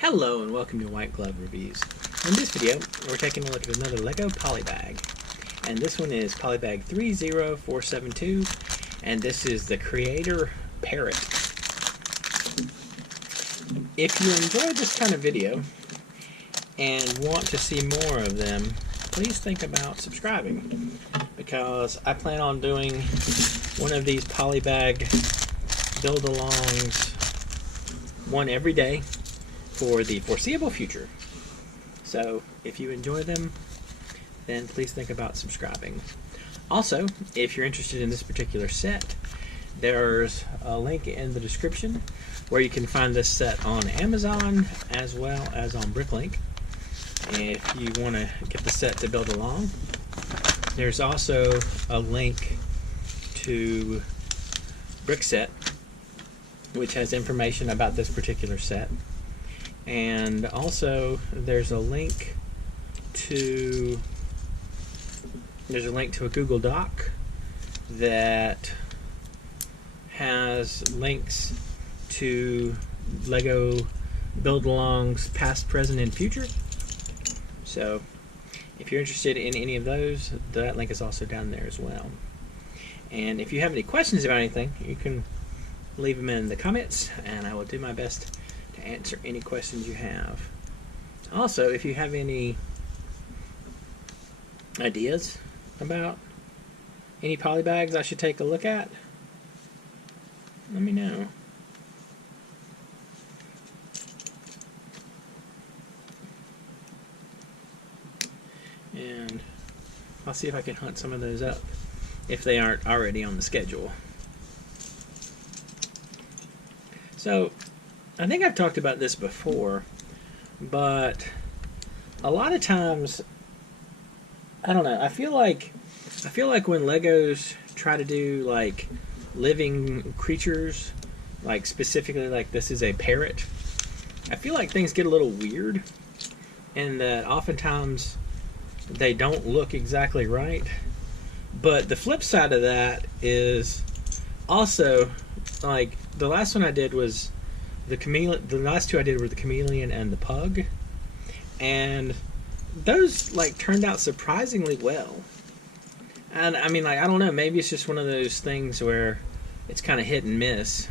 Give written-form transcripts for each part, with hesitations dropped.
Hello and welcome to White Glove Reviews. In this video, we're taking a look at another LEGO Polybag. And this one is Polybag 30472, and this is the creator Parrot. If you enjoy this kind of video and want to see more of them, please think about subscribing, because I plan on doing one of these Polybag build-alongs, one every day, for the foreseeable future. So if you enjoy them, then please think about subscribing. Also, if you're interested in this particular set, there's a link in the description where you can find this set on Amazon as well as on Bricklink. If you want to get the set to build along, there's also a link to Brickset, which has information about this particular set. And also there's a link to a Google Doc that has links to LEGO build-alongs past, present, and future. So if you're interested in any of those, that link is also down there as well. And if you have any questions about anything, you can leave them in the comments and I will do my best to answer any questions you have. Also, if you have any ideas about any polybags I should take a look at, let me know. And I'll see if I can hunt some of those up if they aren't already on the schedule. So I think I've talked about this before, but a lot of times, I don't know, I feel like when Legos try to do like living creatures, like specifically like this is a parrot, I feel like things get a little weird, and that oftentimes they don't look exactly right. But the flip side of that is also, like, the last one I did was the last two I did were the chameleon and the pug, and those like turned out surprisingly well. And I mean, like, I don't know, maybe it's just one of those things where it's kind of hit and miss.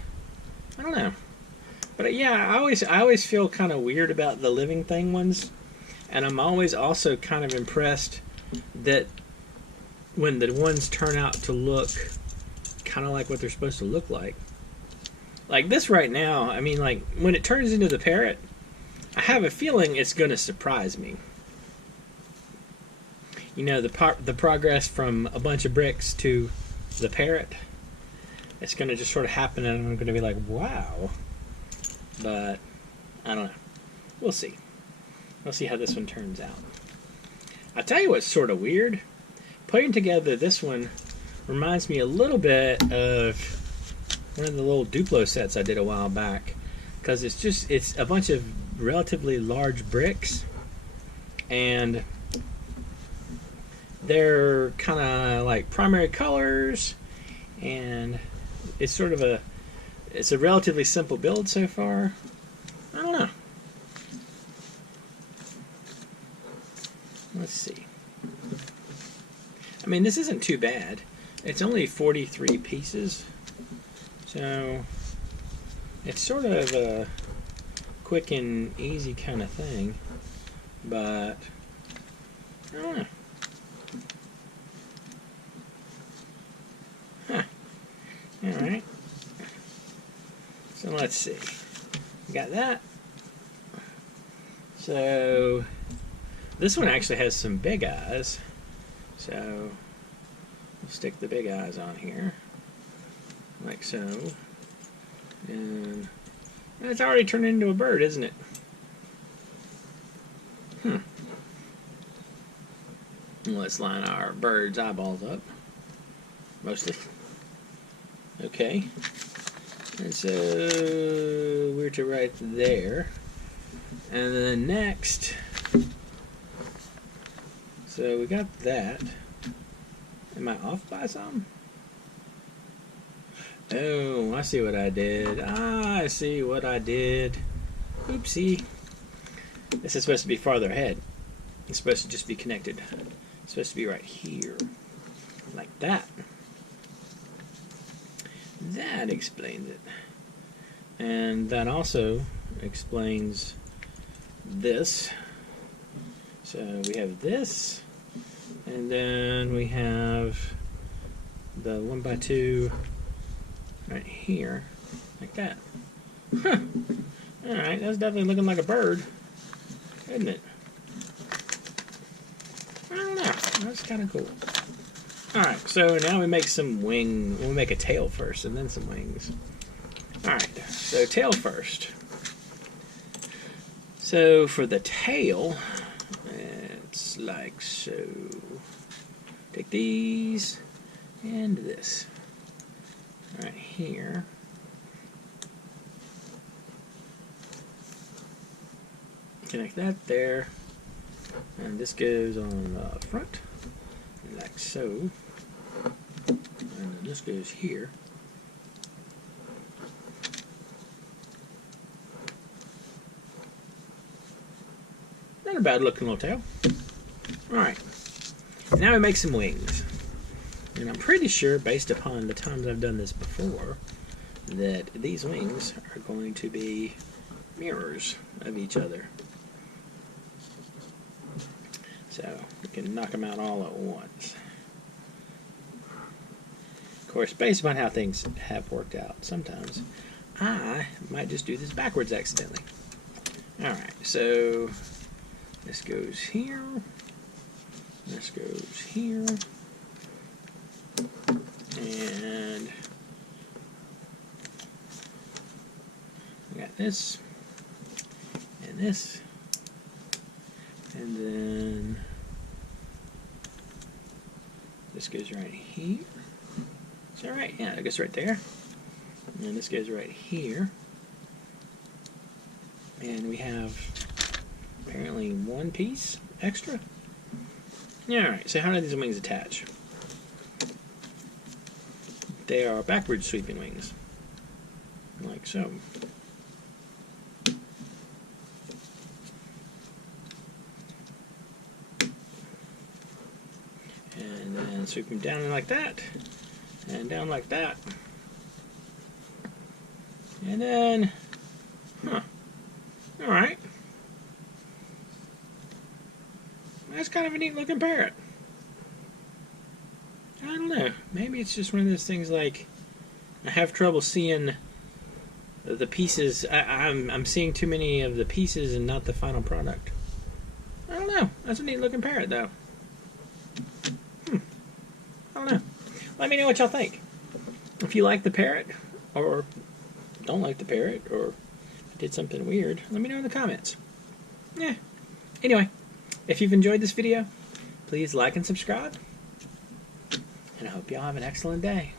I don't know, but yeah, I always feel kind of weird about the living thing ones, and I'm always also kind of impressed that when the ones turn out to look kind of like what they're supposed to look like. Like this right now, I mean, like, when it turns into the parrot, I have a feeling it's going to surprise me. You know, the progress from a bunch of bricks to the parrot, it's going to just sort of happen, and I'm going to be like, wow. But I don't know. We'll see. We'll see how this one turns out. I'll tell you what's sort of weird. Putting together this one reminds me a little bit of one of the little Duplo sets I did a while back, because it's a bunch of relatively large bricks, and they're kind of like primary colors, and it's sort of a relatively simple build so far. I don't know. Let's see. I mean, this isn't too bad. It's only 43 pieces. So it's sort of a quick and easy kind of thing, but I don't know. Huh. Alright. So let's see. We got that. So this one actually has some big eyes. So we'll stick the big eyes on here, like so. And it's already turned into a bird, isn't it? Let's line our bird's eyeballs up, mostly. Okay. And so we're to right there. And then next, so we got that. Am I off by some? Oh, I see what I did. I see what I did. Oopsie. This is supposed to be farther ahead. It's supposed to just be connected. It's supposed to be right here. Like that. That explains it. And that also explains this. So we have this, and then we have the 1x2 right here, like that. Huh. Alright, that's definitely looking like a bird, isn't it? I don't know. That's kind of cool. Alright, so now we make some wing. We'll make a tail first and then some wings. Alright, so tail first. So for the tail, it's like so. Take these and this right here. Connect that there, and this goes on the front like so, and then this goes here. Not a bad looking little tail. Alright, now we make some wings. And I'm pretty sure, based upon the times I've done this before, that these wings are going to be mirrors of each other. So we can knock them out all at once. Of course, based upon how things have worked out, sometimes I might just do this backwards accidentally. Alright, so this goes here. This goes here. And we got this and this. And then this goes right here. Is that right? Yeah, it goes right there. And this goes right here. And we have apparently one piece extra. Yeah, alright, so how do these wings attach? They are backward sweeping wings. Like so. And then sweep them down like that. And down like that. And then, alright. That's kind of a neat looking parrot. I don't know. Maybe it's just one of those things like I have trouble seeing the pieces. I'm seeing too many of the pieces and not the final product. I don't know. That's a neat looking parrot though. I don't know. Let me know what y'all think. If you like the parrot or don't like the parrot or did something weird, let me know in the comments. Yeah. Anyway, if you've enjoyed this video, please like and subscribe. And I hope y'all have an excellent day.